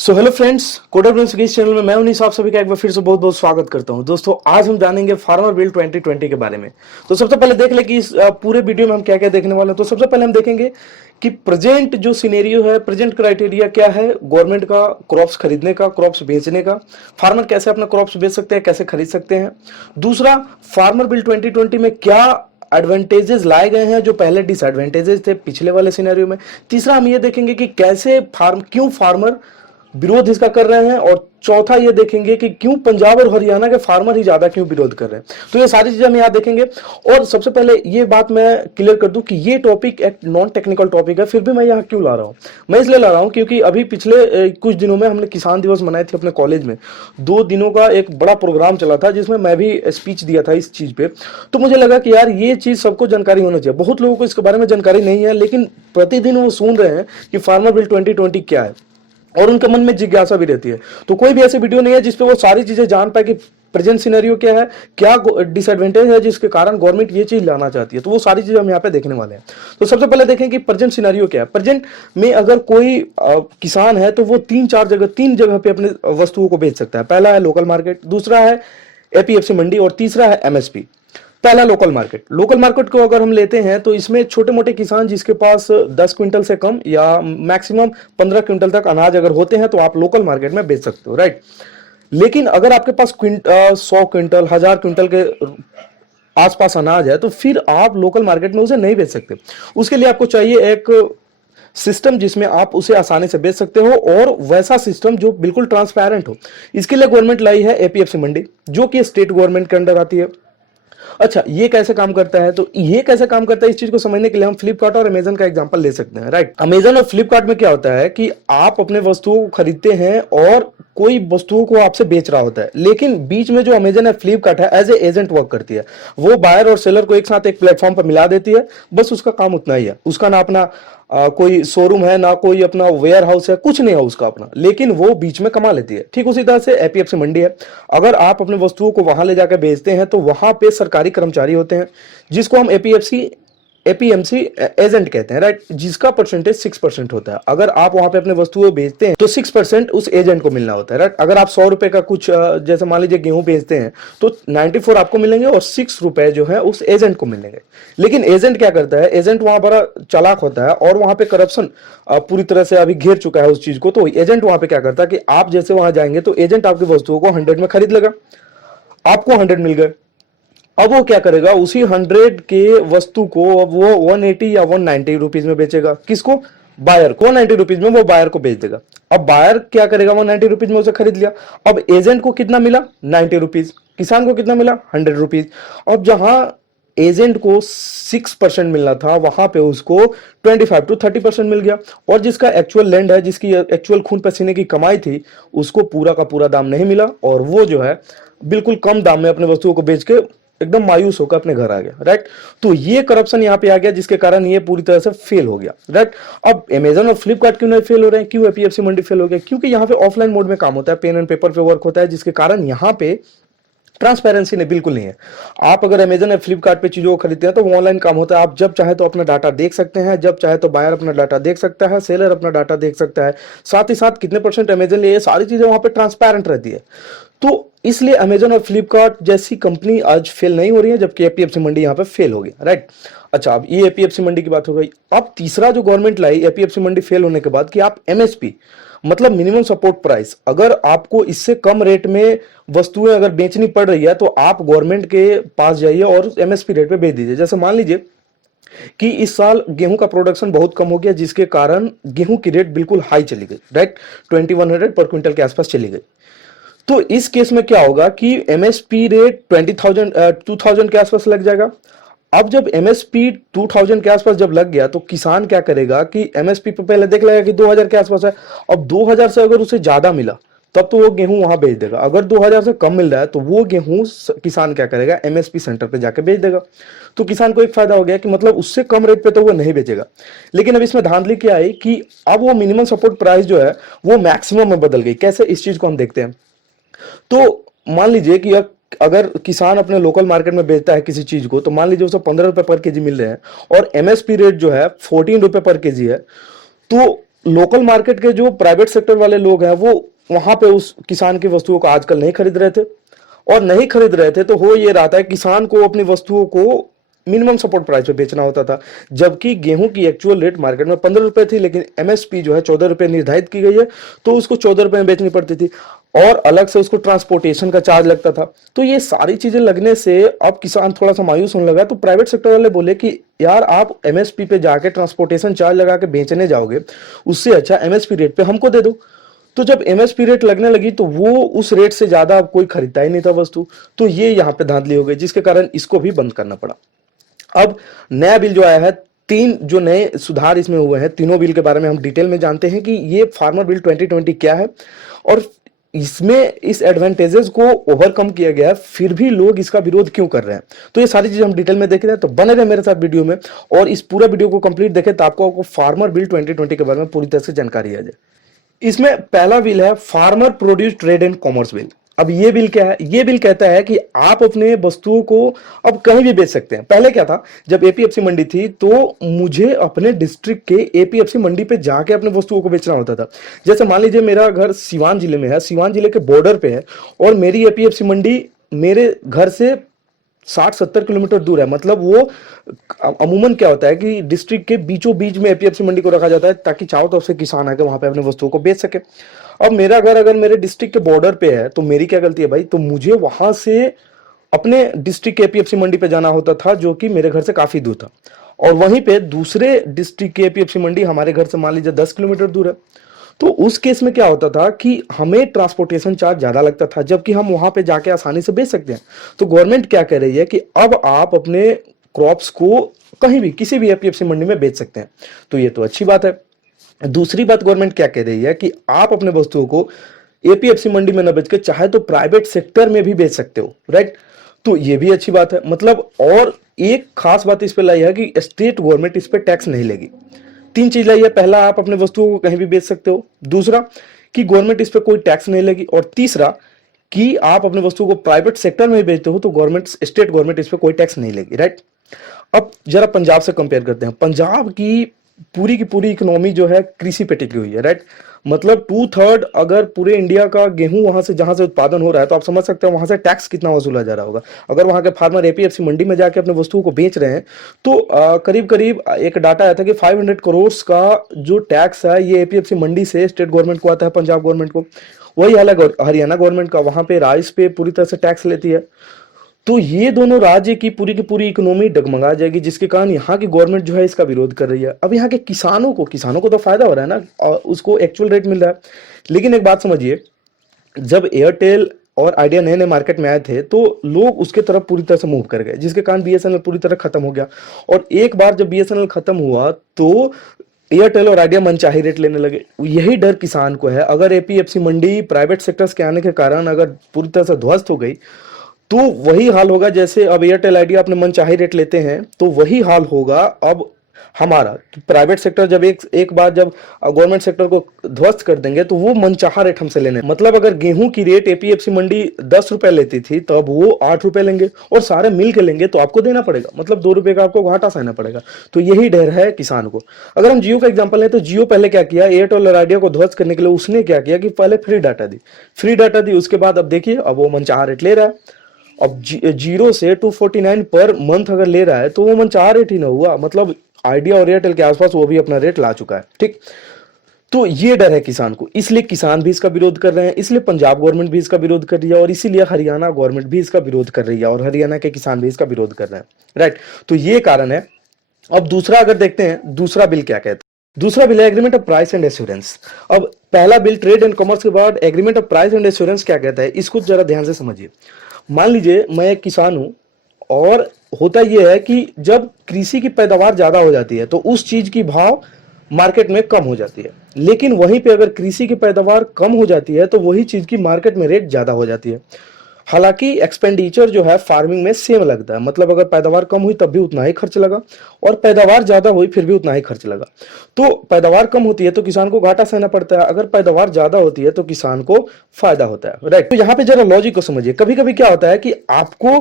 So hello friends, coder blogs के इस channel में मैं उन्नीस आप सभी का एक बार फिर से बहुत बहुत स्वागत करता हूं। दोस्तों, आज हम जानेंगे फार्मर बिल 2020 के बारे में। तो सबसे पहले देख ले कि इस पूरे वीडियो में हम क्या क्या देखने वाले हैं। तो सबसे पहले हम देखेंगे कि प्रेजेंट जो सिनेरियो है, प्रेजेंट क्राइटेरिया क्या है गवर्नमेंट का क्रॉप्स खरीदने का, क्रॉप्स बेचने का, फार्मर कैसे अपना क्रॉप्स बेच सकते हैं, कैसे खरीद सकते हैं। दूसरा, फार्मर बिल 2020 में क्या एडवांटेजेस लाए गए हैं जो पहले डिसएडवांटेजेस थे पिछले वाले सिनेरियो में। तीसरा, हम ये देखेंगे कि कैसे क्यों फार्मर विरोध इसका कर रहे हैं। और चौथा ये देखेंगे कि क्यों पंजाब और हरियाणा के फार्मर ही ज्यादा क्यों विरोध कर रहे हैं। तो ये सारी चीजें हम यहाँ देखेंगे। और सबसे पहले ये बात मैं क्लियर कर दूं कि ये टॉपिक एक नॉन टेक्निकल टॉपिक है, फिर भी मैं यहाँ क्यों ला रहा हूँ। मैं इसलिए ला रहा हूँ क्योंकि अभी पिछले कुछ दिनों में हमने किसान दिवस मनाए थे अपने कॉलेज में। 2 दिनों का एक बड़ा प्रोग्राम चला था जिसमें मैं भी स्पीच दिया था इस चीज पे। तो मुझे लगा कि यार ये चीज सबको जानकारी होना चाहिए। बहुत लोगों को इसके बारे में जानकारी नहीं है, लेकिन प्रतिदिन वो सुन रहे हैं कि फार्मर बिल 2020 क्या है और उनके मन में जिज्ञासा भी रहती है। तो कोई भी ऐसी वीडियो नहीं है जिसपे वो सारी चीजें जान पाए कि प्रेजेंट सिनेरियो क्या है, क्या डिसएडवांटेज है जिसके कारण गवर्नमेंट ये चीज लाना चाहती है। तो वो सारी चीजें हम यहाँ पे देखने वाले हैं। तो सबसे पहले देखें कि प्रेजेंट सिनेरियो क्या है। प्रेजेंट में अगर कोई किसान है तो वो तीन जगह पे अपने वस्तुओं को बेच सकता है। पहला है लोकल मार्केट, दूसरा है एपीएफसी मंडी और तीसरा है एमएसपी। पहला लोकल मार्केट को अगर हम लेते हैं तो इसमें छोटे मोटे किसान जिसके पास 10 क्विंटल से कम या मैक्सिमम 15 क्विंटल तक अनाज अगर होते हैं तो आप लोकल मार्केट में बेच सकते हो, राइट। लेकिन अगर आपके पास 100 क्विंटल 1000 क्विंटल के आसपास अनाज है तो फिर आप लोकल मार्केट में उसे नहीं बेच सकते। उसके लिए आपको चाहिए एक सिस्टम जिसमें आप उसे आसानी से बेच सकते हो और वैसा सिस्टम जो बिल्कुल ट्रांसपेरेंट हो। इसके लिए गवर्नमेंट लाई है एपीएफसी मंडी, जो कि स्टेट गवर्नमेंट के अंडर आती है। अच्छा, ये कैसे काम करता है? तो ये कैसे काम करता है इस चीज को समझने के लिए हम फ्लिपकार्ट और अमेजन का एग्जांपल ले सकते हैं, राइट। अमेजन और फ्लिपकार्ट में क्या होता है कि आप अपने वस्तुओं को खरीदते हैं और कोई वस्तुओं को आपसे बेच रहा होता है, लेकिन बीच में जो अमेजन है, फ्लिपकार्ट है, एज ए एजेंट वर्क करती है। वो बायर और सेलर को एक साथ एक प्लेटफॉर्म पर मिला देती है। बस उसका काम उतना ही है। उसका ना अपना कोई शोरूम है, ना कोई अपना वेयर हाउस है, कुछ नहीं है उसका अपना, लेकिन वो बीच में कमा लेती है। ठीक उसी तरह से एपीएफसी मंडी है। अगर आप अपने वस्तुओं को वहां ले जाकर बेचते हैं तो वहां पे सरकारी कर्मचारी होते हैं जिसको हम एपीएमसी एजेंट कहते हैं, राइट, जिसका परसेंटेज 6% होता है। अगर आप वहां पे अपने वस्तुएं बेचते हैं तो 6% उस एजेंट को मिलना होता है, राइट। अगर आप 100 रुपए का कुछ जैसे मान लीजिए गेहूं बेचते हैं तो 94 आपको मिलेंगे और 6 रुपए जो है उस एजेंट को मिलेंगे। लेकिन एजेंट क्या करता है, एजेंट वहां बड़ा चालाक होता है और वहां पे करप्शन पूरी तरह से अभी घेर चुका है उस चीज को। तो एजेंट वहां पे क्या करता है कि आप जैसे वहां जाएंगे तो एजेंट आपकी वस्तुओं को 100 में खरीद लेगा, आपको 100 मिल गए। अब वो क्या करेगा, उसी 100 के वस्तु को अब वो 180 या 190 रुपीज में बेचेगा। किसको? बायर को। 190 रुपीज में वो बायर को बेच देगा। अब बायर क्या करेगा, 190 रुपीज में उसे खरीद लिया। अब एजेंट को कितना मिला? 90 रुपीज। किसान को कितना मिला? 100 रुपीज। अब जहां एजेंट को 6% मिलना था वहां पे उसको 25 to 30% मिल गया। और जिसका एक्चुअल लैंड है, जिसकी एक्चुअल खून पसीने की कमाई थी, उसको पूरा का पूरा दाम नहीं मिला और वो जो है बिल्कुल कम दाम में अपने वस्तुओं को बेच के एकदम मायूस होकर अपने घर आ गया, राइट। तो ये करप्शन यहाँ पे आ गया जिसके कारण ये पूरी तरह से फेल हो गया, राइट। अब अमेजन और फ्लिपकार्ट क्यों नहीं फेल हो रहे हैं, क्यों एपीएफसी मंडी फेल हो गया? क्योंकि यहाँ पे ऑफलाइन मोड में काम होता है, पेन एंड पेपर पे वर्क होता है, जिसके कारण यहाँ पे ट्रांसपेरेंसी नहीं, बिल्कुल नहीं है। आप अगर अमेजन या फ्लिपकार्ट पे चीजों को खरीदते हैं तो वो ऑनलाइन काम होता है। आप जब चाहे तो अपना डाटा देख सकते हैं, जब चाहे तो बायर अपना डाटा देख सकता है, सेलर अपना डाटा देख सकता है, साथ ही साथ कितने परसेंट अमेजन लिए, सारी चीजें वहां पे ट्रांसपेरेंट रहती है। तो इसलिए अमेजन और फ्लिपकार्ट जैसी कंपनी आज फेल नहीं हो रही है, जबकि एपीएफसी मंडी यहाँ पे फेल हो गया, राइट। अच्छा, अब ये एपीएफसी मंडी की बात हो गई। अब तीसरा जो गवर्नमेंट लाई एपीएफसी मंडी फेल होने के बाद कि आप एमएसपी मतलब मिनिमम सपोर्ट प्राइस, अगर आपको इससे कम रेट में वस्तुएं अगर बेचनी पड़ रही है तो आप गवर्नमेंट के पास जाइए और एमएसपी रेट पे बेच दीजिए। जैसे मान लीजिए कि इस साल गेहूं का प्रोडक्शन बहुत कम हो गया, जिसके कारण गेहूं की रेट बिल्कुल हाई चली गई, राइट, 2100 पर क्विंटल के आसपास चली गई। तो इस केस में क्या होगा कि एमएसपी रेट 2000 के आसपास लग जाएगा। अब जब एमएसपी 2000 के आसपास जब लग गया तो किसान क्या करेगा कि एमएसपी पे पहले देख लेगा कि 2000 के आसपास है। अब 2000 से अगर उसे ज्यादा मिला तब तो वो गेहूं वहां बेच देगा। अगर 2000 से कम मिल रहा है तो वो गेहूं किसान क्या करेगा, एमएसपी सेंटर पे जाके बेच देगा। तो किसान को एक फायदा हो गया कि मतलब उससे कम रेट पे तो वो नहीं बेचेगा। लेकिन अब इसमें धांधली क्या आई कि अब वो मिनिमम सपोर्ट प्राइस जो है वो मैक्सिमम में बदल गई। कैसे, इस चीज को हम देखते हैं। तो मान लीजिए कि अगर किसान अपने लोकल मार्केट में बेचता है किसी चीज को, तो मान लीजिए उसे 15 रुपए पर केजी मिल रहे हैं और एमएसपी रेट जो है 14 रुपए पर केजी है। तो लोकल मार्केट के जो प्राइवेट सेक्टर वाले लोग हैं वो वहां पे उस किसान की वस्तुओं को आजकल नहीं खरीद रहे थे, और नहीं खरीद रहे थे तो हो ये रहा था किसान को अपनी वस्तुओं को मिनिमम सपोर्ट प्राइस पे बेचना होता था, जबकि गेहूं की एक्चुअल रेट मार्केट में 15 रुपए थी, लेकिन एमएसपी जो है 14 रुपए निर्धारित की गई है, तो उसको 14 रुपए में बेचनी पड़ती थी, और अलग से उसको ट्रांसपोर्टेशन का चार्ज लगता था। तो ये सारी चीजें लगने से अब किसान थोड़ा सा मायूस होने लगा। तो प्राइवेट सेक्टर वाले बोले कि यार आप एमएसपी पे जाके ट्रांसपोर्टेशन चार्ज लगा के बेचने जाओगे, उससे अच्छा एमएसपी रेट पे हमको दे दो। तो जब एमएसपी रेट लगने लगी तो वो उस रेट से ज्यादा अब कोई खरीदता ही नहीं था वस्तु, तो ये यहाँ पे धांधली हो गई, जिसके कारण इसको भी बंद करना पड़ा। अब नया बिल जो आया है, तीन जो नए सुधार इसमें हुए हैं, तीनों बिल के बारे में हम डिटेल में जानते हैं कि ये फार्मर बिल 2020 क्या है, और इसमें इस एडवांटेजेस को ओवरकम किया गया है, फिर भी लोग इसका विरोध क्यों कर रहे हैं। तो ये सारी चीजें हम डिटेल में देख रहे हैं, तो बने रहे मेरे साथ वीडियो में, और इस पूरा वीडियो को कंप्लीट देखें तो आपको फार्मर बिल 2020 के बारे में पूरी तरह से जानकारी आ जाए। इसमें पहला बिल है farmer produce trade and commerce bill. अब ये बिल क्या है? ये बिल कहता है कि आप अपने वस्तुओं को अब कहीं भी बेच सकते हैं। पहले क्या था, जब एपीएफसी मंडी थी तो मुझे अपने डिस्ट्रिक्ट के एपीएफसी मंडी पे जाके अपने वस्तुओं को बेचना होता था। जैसे मान लीजिए मेरा घर सीवान जिले में है, सीवान जिले के बॉर्डर पे है, और मेरी एपीएफसी मंडी मेरे घर से 60-70 किलोमीटर दूर है। मतलब वो अमूमन क्या होता है कि डिस्ट्रिक्ट के बीचों बीच में एपीएफसी मंडी को रखा जाता है, ताकि चारों तरफ से किसान आके वहां पे अपने वस्तुओं को बेच सके। अब मेरा घर अगर मेरे डिस्ट्रिक्ट के बॉर्डर पे है तो मेरी क्या गलती है भाई? तो मुझे वहां से अपने डिस्ट्रिक्ट के एपीएफसी मंडी पे जाना होता था, जो कि मेरे घर से काफी दूर था, और वहीं पे दूसरे डिस्ट्रिक्ट के एपीएफसी मंडी हमारे घर से मान लीजिए 10 किलोमीटर दूर है। तो उस केस में क्या होता था कि हमें ट्रांसपोर्टेशन चार्ज ज्यादा लगता था, जबकि हम वहां पे जाके आसानी से बेच सकते हैं। तो गवर्नमेंट क्या कह रही है कि अब आप अपने क्रॉप्स को कहीं भी किसी भी एपीएफसी मंडी में बेच सकते हैं, तो ये तो अच्छी बात है। दूसरी बात गवर्नमेंट क्या कह रही है कि आप अपने वस्तुओं को एपीएफसी मंडी में न बेच के चाहे तो प्राइवेट सेक्टर में भी बेच सकते हो, राइट? तो ये भी अच्छी बात है। मतलब और एक खास बात इस पे लाई है कि स्टेट गवर्नमेंट इस पे टैक्स नहीं लेगी। तीन चीज लाई है, पहला आप अपने वस्तुओं को कहीं भी बेच सकते हो, दूसरा कि गवर्नमेंट इस पे कोई टैक्स नहीं लेगी, और तीसरा कि आप अपने वस्तुओं को प्राइवेट सेक्टर में बेचते हो तो गवर्नमेंट स्टेट गवर्नमेंट इस पे कोई टैक्स नहीं लेगी, राइट? अब जरा पंजाब से कंपेयर करते हैं। पंजाब की पूरी इकोनॉमी जो है कृषि पे टिकी हुई है, राइट? मतलब 2/3 अगर पूरे इंडिया का गेहूं वहां से जहां से उत्पादन हो रहा है, तो आप समझ सकते हैं वहां से टैक्स कितना वसूला जा रहा होगा। अगर वहां के फार्मर एपीएफसी मंडी में जाके अपने वस्तुओं को बेच रहे हैं तो करीब करीब एक डाटा आया था कि 500 करोड़ का जो टैक्स है ये एपीएफसी मंडी से स्टेट गवर्नमेंट को आता है, पंजाब गवर्नमेंट को। वही हाल है हरियाणा गवर्नमेंट का, वहां पे राइस पे पूरी तरह से टैक्स लेती है। तो ये दोनों राज्य की पूरी इकोनॉमी डगमगा जाएगी, जिसके कारण यहाँ की गवर्नमेंट जो है इसका विरोध कर रही है। अब यहाँ के किसानों को तो फायदा हो रहा है ना, और उसको एक्चुअल रेट मिल रहा है। लेकिन एक बात समझिए, जब एयरटेल और आइडिया नए नए मार्केट में आए थे तो लोग उसके तरफ पूरी तरह से मूव कर गए, जिसके कारण बीएसएनएल पूरी तरह खत्म हो गया। और एक बार जब बीएसएनएल खत्म हुआ तो एयरटेल और आइडिया मनचाही रेट लेने लगे। यही डर किसान को है। अगर एपीएफसी मंडी प्राइवेट सेक्टर्स के आने के कारण अगर पूरी तरह से ध्वस्त हो गई तो वही हाल होगा, जैसे अब एयरटेल आइडिया अपने मनचाही रेट लेते हैं, तो वही हाल होगा अब हमारा। तो प्राइवेट सेक्टर जब एक बार जब गवर्नमेंट सेक्टर को ध्वस्त कर देंगे तो वो मनचाहा रेट हमसे लेने। मतलब अगर गेहूं की रेट एपीएफसी मंडी 10 रुपए लेती थी तब वो 8 रुपए लेंगे, और सारे मिल के लेंगे तो आपको देना पड़ेगा, मतलब 2 रुपए का आपको घाटा सहना पड़ेगा। तो यही डर है किसान को। अगर हम जियो का एग्जाम्पल लें तो जियो पहले क्या किया, एयरटेल और आइडिया को ध्वस्त करने के लिए उसने क्या किया कि पहले फ्री डाटा दी, उसके बाद अब देखिए अब वो मनचाहा रेट ले रहा है। अब 0 से 249 पर मंथ अगर ले रहा है तो वो मनचाहा रेट ही ना हुआ, मतलब आइडिया और एयरटेल के आसपास वो भी अपना रेट ला चुका है, ठीक? तो ये डर है किसान को, इसलिए किसान भी इसका विरोध कर रहे हैं, इसलिए पंजाब गवर्नमेंट भी इसका विरोध कर रही है, और इसीलिए हरियाणा गवर्नमेंट भी इसका विरोध कर रही है, और हरियाणा के किसान भी इसका विरोध कर रहे हैं, राइट? तो ये कारण है। अब दूसरा अगर देखते हैं, दूसरा बिल क्या कहता है। दूसरा बिल है agreement of price and assurance. अब पहला बिल ट्रेड एंड कॉमर्स के बाद agreement of price and assurance क्या कहता है, इसको जरा ध्यान से समझिए। मान लीजिए मैं एक किसान हूं, और होता यह है कि जब कृषि की पैदावार ज्यादा हो जाती है तो उस चीज की भाव मार्केट में कम हो जाती है, लेकिन वहीं पे अगर कृषि की पैदावार कम हो जाती है तो वही चीज की मार्केट में रेट ज्यादा हो जाती है। हालांकि एक्सपेंडिचर जो है फार्मिंग में सेम लगता है, मतलब अगर पैदावार कम हुई तब भी उतना ही खर्च लगा, और पैदावार ज्यादा हुई फिर भी उतना ही खर्च लगा। तो पैदावार कम होती है तो किसान को घाटा सहना पड़ता है, अगर पैदावार ज्यादा होती है तो किसान को फायदा होता है, राइट? तो यहाँ पे जरा लॉजिक को समझिए। कभी कभी क्या होता है कि आपको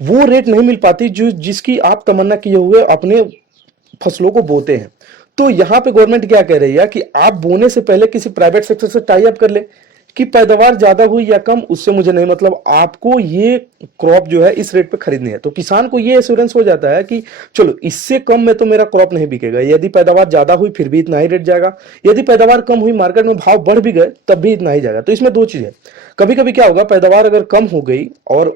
वो रेट नहीं मिल पाती जो जिसकी आप तमन्ना किए हुए अपने फसलों को बोते हैं। तो यहां पे गवर्नमेंट क्या कह रही है कि आप बोने से पहले किसी प्राइवेट सेक्टर से टाई अप कर ले कि पैदावार ज्यादा हुई या कम, उससे मुझे नहीं मतलब, आपको ये क्रॉप जो है इस रेट पे खरीदनी है। तो किसान को ये एश्योरेंस हो जाता है कि चलो इससे कम में तो मेरा क्रॉप नहीं बिकेगा, यदि पैदावार ज्यादा हुई फिर भी इतना ही रेट जाएगा, यदि पैदावार कम हुई मार्केट में भाव बढ़ भी गए तब भी इतना ही जाएगा। तो इसमें दो चीज है, कभी कभी क्या होगा, पैदावार अगर कम हो गई और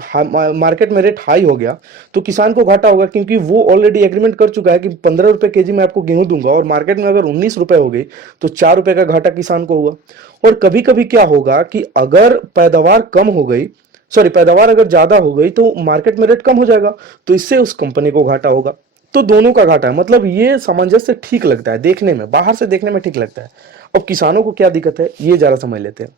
मार्केट में रेट हाई हो गया तो किसान को घाटा होगा, क्योंकि वो ऑलरेडी एग्रीमेंट कर चुका है कि 15 रुपए केजी में आपको गेहूं दूंगा, और मार्केट में अगर 19 रुपए हो गई तो 4 रुपए का घाटा किसान को हुआ। और कभी कभी क्या होगा कि अगर पैदावार कम हो गई, सॉरी पैदावार अगर ज्यादा हो गई तो मार्केट में रेट कम हो जाएगा, तो इससे उस कंपनी को घाटा होगा। तो दोनों का घाटा है, मतलब ये सामंजस्य ठीक लगता है देखने में, बाहर से देखने में ठीक लगता है। अब किसानों को क्या दिक्कत है ये जरा समझ लेते हैं।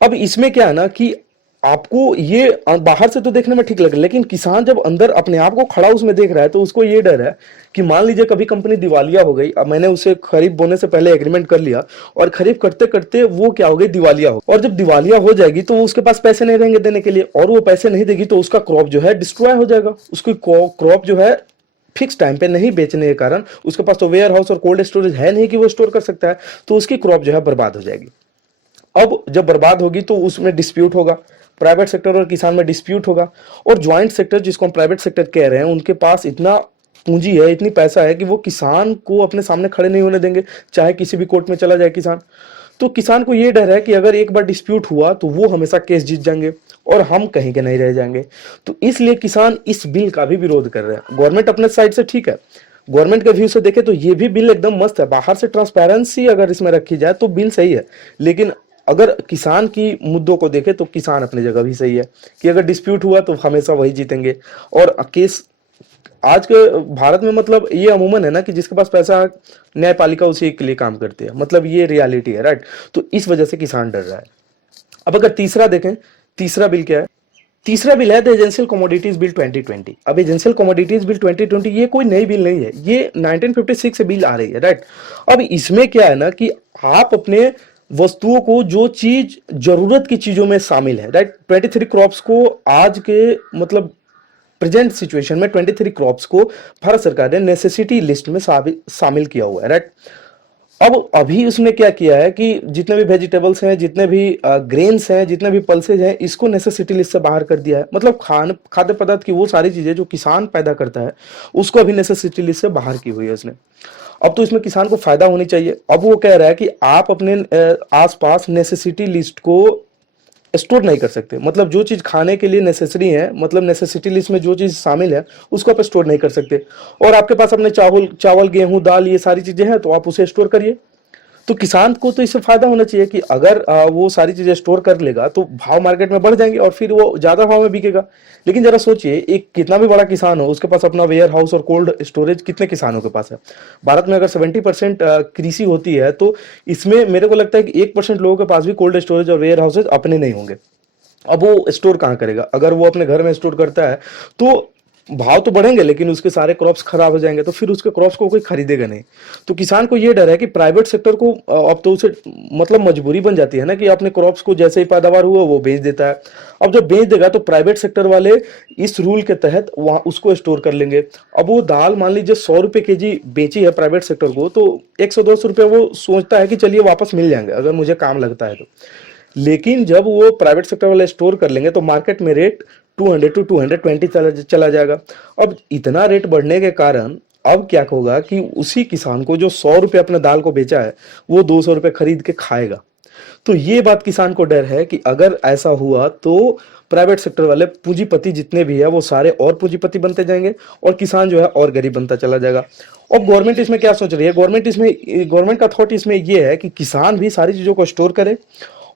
अब इसमें क्या है ना कि आपको ये बाहर से तो देखने में ठीक लगे, लेकिन किसान जब अंदर अपने आप को खड़ा उसमें देख रहा है तो उसको ये डर है कि मान लीजिए कभी कंपनी दिवालिया हो गई, अब मैंने उसे खरीफ बोने से पहले एग्रीमेंट कर लिया और खरीफ करते करते वो क्या हो गई, दिवालिया हो, और जब दिवालिया हो जाएगी तो उसके पास पैसे नहीं रहेंगे देने के लिए, और वो पैसे नहीं देगी तो उसका क्रॉप जो है डिस्ट्रॉय हो जाएगा, उसकी क्रॉप जो है फिक्स टाइम पे नहीं बेचने के कारण उसके पास तो वेयर हाउस और कोल्ड स्टोरेज है नहीं कि वो स्टोर कर सकता है, तो उसकी क्रॉप जो है बर्बाद हो जाएगी। अब जब बर्बाद होगी तो उसमें डिस्प्यूट होगा, प्राइवेट सेक्टर और किसान में डिस्प्यूट होगा, और ज्वाइंट सेक्टर जिसको हम प्राइवेट सेक्टर कह रहे हैं उनके पास इतना पूंजी है, इतनी पैसा है कि वो किसान को अपने सामने खड़े नहीं होने देंगे, चाहे किसी भी कोर्ट में चला जाए किसान। तो किसान को ये डर है कि अगर एक बार डिस्प्यूट हुआ तो वो हमेशा केस जीत जाएंगे और हम कहीं के नहीं रह जाएंगे। तो इसलिए किसान इस बिल का भी विरोध कर रहे हैं। गवर्नमेंट अपने साइड से ठीक है, गवर्नमेंट के व्यू से देखे तो ये भी बिल एकदम मस्त है, बाहर से ट्रांसपेरेंसी अगर इसमें रखी जाए तो बिल सही है, लेकिन अगर किसान की मुद्दों को देखे तो किसान अपनी जगह भी सही है कि अगर डिस्प्यूट हुआ तो हमेशा वही जीतेंगे। और केस आज के भारत में मतलब ये अमूमन है ना कि जिसके पास पैसा, न्यायपालिका उसी के लिए काम करती है, मतलब ये रियलिटी है, राइट। तो इस वजह से किसान डर रहा है। अब अगर तीसरा देखें, तीसरा बिल क्या है, तीसरा बिल है द एजेंशियल कमोडिटीज बिल 2020। अब एजेंशियल कमोडिटीज बिल 2020 ये कोई नई बिल नहीं है, ये 1956 से बिल आ रही है, राइट। अब इसमें क्या है ना कि आप अपने वस्तुओं को, जो चीज जरूरत की चीजों में शामिल है, राइट, 23 क्रॉप्स को आज के मतलब प्रेजेंट सिचुएशन में 23 क्रॉप्स को भारत सरकार ने नेसेसिटी लिस्ट में शामिल किया हुआ है, राइट। अब अभी उसने क्या किया है कि जितने भी वेजिटेबल्स हैं, जितने भी ग्रेन्स हैं, जितने भी पल्सेज हैं, इसको नेसेसिटी लिस्ट से बाहर कर दिया है। मतलब खाद्य पदार्थ की वो सारी चीजें जो किसान पैदा करता है उसको अभी नेसेसिटी लिस्ट से बाहर की हुई है उसने। अब तो इसमें किसान को फायदा होनी चाहिए। अब वो कह रहा है कि आप अपने आसपास नेसेसिटी लिस्ट को स्टोर नहीं कर सकते, मतलब जो चीज खाने के लिए नेसेसरी है, मतलब नेसेसिटी लिस्ट में जो चीज शामिल है उसको आप स्टोर नहीं कर सकते। और आपके पास अपने चावल गेहूं दाल ये सारी चीजें हैं तो आप उसे स्टोर करिए। तो किसान को तो इससे फायदा होना चाहिए कि अगर वो सारी चीजें स्टोर कर लेगा तो भाव मार्केट में बढ़ जाएंगे और फिर वो ज्यादा भाव में बिकेगा। लेकिन जरा सोचिए, एक कितना भी बड़ा किसान हो उसके पास अपना वेयर हाउस और कोल्ड स्टोरेज कितने किसानों के पास है। भारत में अगर 70% कृषि होती है तो इसमें मेरे को लगता है कि 1% लोगों के पास भी कोल्ड स्टोरेज और वेयर हाउसेज अपने नहीं होंगे। अब वो स्टोर कहाँ करेगा, अगर वो अपने घर में स्टोर करता है तो भाव तो बढ़ेंगे लेकिन उसके सारे क्रॉप्स खराब हो जाएंगे, तो फिर उसके क्रॉप्स को कोई खरीदेगा नहीं। तो किसान को ये डर है कि प्राइवेट सेक्टर को अब तो उसे मतलब मजबूरी बन जाती है ना कि अपने क्रॉप्स को जैसे ही पैदावार हुआ वो बेच देता है। अब जब बेच देगा तो प्राइवेट सेक्टर वाले इस रूल के तहत वहां उसको स्टोर कर लेंगे। अब वो दाल मान लीजिए 100 रुपए केजी बेची है प्राइवेट सेक्टर को, तो 100-200 रुपए वो सोचता है कि चलिए वापस मिल जाएंगे अगर मुझे काम लगता है तो। लेकिन जब वो प्राइवेट सेक्टर वाले स्टोर कर लेंगे तो मार्केट में रेट 200 टू 220 चला जाएगा। अब इतना रेट बढ़ने के कारण अब क्या होगा कि उसी किसान को जो 100 रुपये अपने दाल को बेचा है वो 200 रुपये खरीद के खाएगा। तो ये बात किसान को डर है कि अगर ऐसा हुआ तो प्राइवेट सेक्टर वाले पूंजीपति जितने भी है वो सारे और पूंजीपति बनते जाएंगे और किसान जो है और गरीब बनता चला जाएगा। और गवर्नमेंट इसमें क्या सोच रही है, गवर्नमेंट का थॉट इसमें ये है कि किसान भी सारी चीजों को स्टोर करे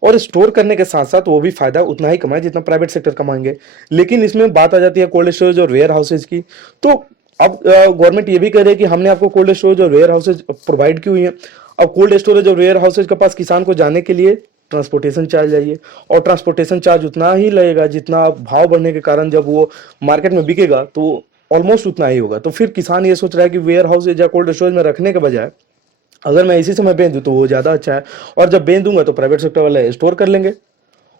और स्टोर करने के साथ साथ वो भी फायदा उतना ही कमाए जितना प्राइवेट सेक्टर कमाएंगे। लेकिन इसमें बात आ जाती है कोल्ड स्टोरेज और वेयर हाउसेज की। तो अब गवर्नमेंट ये भी कह रही है कि हमने आपको कोल्ड स्टोरेज और वेयर हाउसेज प्रोवाइड की हुई है। अब कोल्ड स्टोरेज और वेयर हाउसेज के पास किसान को जाने के लिए ट्रांसपोर्टेशन चार्ज चाहिए, और ट्रांसपोर्टेशन चार्ज उतना ही लगेगा जितना भाव बढ़ने के कारण जब वो मार्केट में बिकेगा तो ऑलमोस्ट उतना ही होगा। तो फिर किसान ये सोच रहा है कि वेयर हाउसेज या कोल्ड स्टोरेज में रखने के बजाय अगर मैं इसी समय बेच दूं तो वो ज्यादा अच्छा है, और जब बेच दूंगा तो प्राइवेट सेक्टर वाले स्टोर कर लेंगे।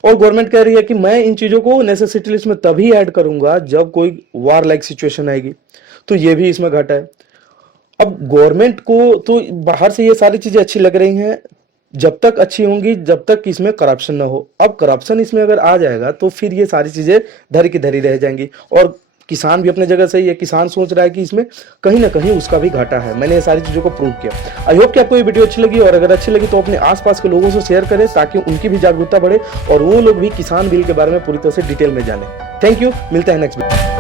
और गवर्नमेंट कह रही है कि मैं इन चीजों को नेसेसिटी लिस्ट में तभी ऐड करूंगा जब कोई वार लाइक सिचुएशन आएगी, तो ये भी इसमें घाटा है। अब गवर्नमेंट को तो बाहर से ये सारी चीजें अच्छी लग रही हैं, जब तक अच्छी होंगी जब तक इसमें करप्शन ना हो। अब करप्शन इसमें अगर आ जाएगा तो फिर ये सारी चीजें धरी की धरी रह जाएंगी। और किसान भी अपने जगह सही है, किसान सोच रहा है कि इसमें कहीं ना कहीं उसका भी घाटा है। मैंने ये सारी चीजों को प्रूव किया। आई होप कि आपको ये वीडियो अच्छी लगी, और अगर अच्छी लगी तो अपने आसपास के लोगों से शेयर करें ताकि उनकी भी जागरूकता बढ़े और वो लोग भी किसान बिल के बारे में पूरी तरह से डिटेल में जाने। थैंक यू, मिलते हैं नेक्स्ट वीडियो।